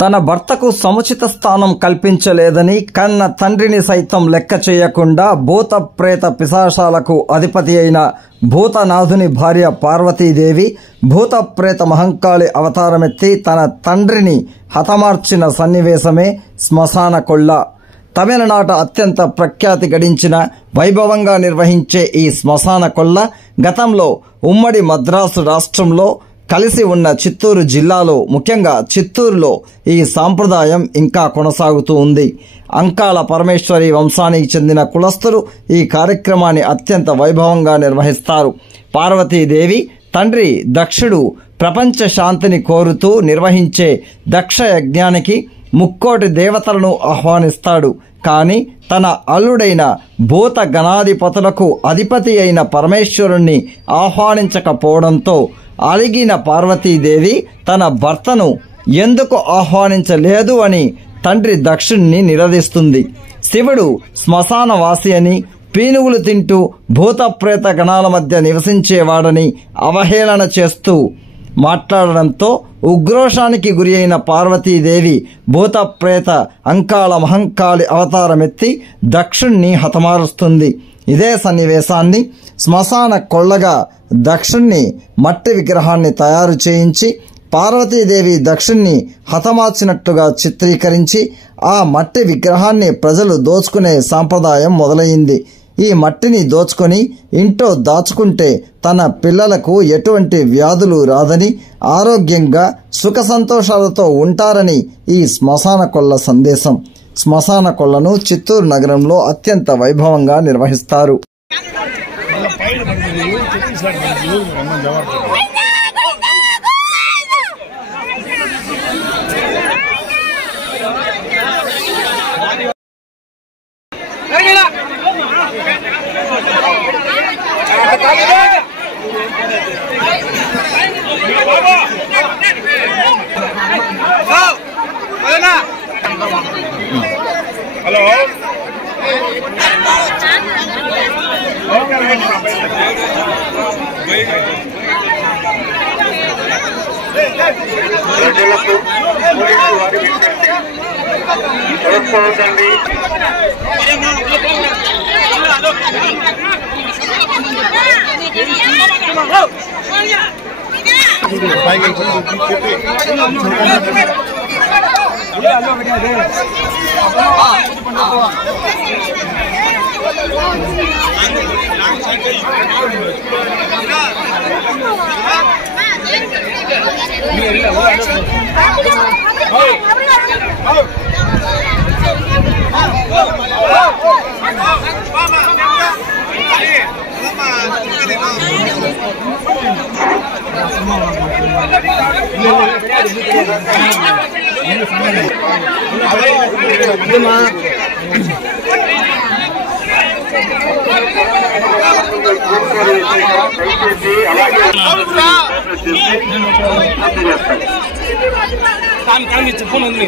తన భర్తకు సముచిత స్థానం కల్పించలేదని కన్న తండ్రిని సైతం లెక్క చేయకుండా భూత ప్రేత పిశాచాలకు అధిపతి అయిన భూతనాథుని భార్య పార్వతీదేవి భూత ప్రేత మహంకాళి అవతారమెత్తి తన తండ్రిని హతమార్చిన సన్నివేశమే శ్మశాన కొల్ల. తమిళనాట అత్యంత ప్రఖ్యాతి గడించిన వైభవంగా నిర్వహించే ఈ శ్మశాన కొల్ల గతంలో ఉమ్మడి మద్రాసు రాష్ట్రంలో కలిసి ఉన్న చిత్తూరు జిల్లాలో ముఖ్యంగా చిత్తూరులో ఈ సాంప్రదాయం ఇంకా కొనసాగుతూ ఉంది. అంకాళ పరమేశ్వరి వంశానికి చెందిన కులస్తులు ఈ కార్యక్రమాన్ని అత్యంత వైభవంగా నిర్వహిస్తారు. పార్వతీదేవి తండ్రి దక్షుడు ప్రపంచ శాంతిని కోరుతూ నిర్వహించే దక్ష యజ్ఞానికి 3,000,000 దేవతలను ఆహ్వానిస్తాడు. కానీ తన అల్లుడైన భూత గణాధిపతులకు అధిపతి అయిన పరమేశ్వరుణ్ణి ఆహ్వానించకపోవడంతో అలిగిన పార్వతీదేవి తన భర్తను ఎందుకు ఆహ్వానించలేదు అని తండ్రి దక్షుణ్ణి నిలదీస్తుంది. శివుడు శ్మశానవాసి అని, పీనుగులు తింటూ భూత ప్రేత గణాల మధ్య నివసించేవాడని అవహేళన చేస్తూ మాట్లాడడంతో ఉగ్రోషానికి గురి అయిన పార్వతీదేవి భూత ప్రేత అంకాళ మహంకాళి అవతారమెత్తి దక్షుణ్ణి హతమారుస్తుంది. ఇదే సన్నివేశాన్ని శ్మశాన కొల్లగా దక్షుణ్ణి మట్టి విగ్రహాన్ని తయారు చేయించి పార్వతీదేవి దక్షుణ్ణి హతమార్చినట్లుగా చిత్రీకరించి ఆ మట్టి విగ్రహాన్ని ప్రజలు దోచుకునే సాంప్రదాయం మొదలైంది. ఈ మట్టిని దోచుకొని ఇంట్లో దాచుకుంటే తన పిల్లలకు ఎటువంటి వ్యాధులు రాదని, ఆరోగ్యంగా సుఖ సంతోషాలతో ఉంటారని ఈ శ్మశాన కొల్ల సందేశం. శ్మశాన కొల్లను చిత్తూరు నగరంలో అత్యంత వైభవంగా నిర్వహిస్తారు. హలో ప్రజలకు పోలీసు వారి తెలుసుకోవద్దండి. కానీ ఫోన్ ఉంది.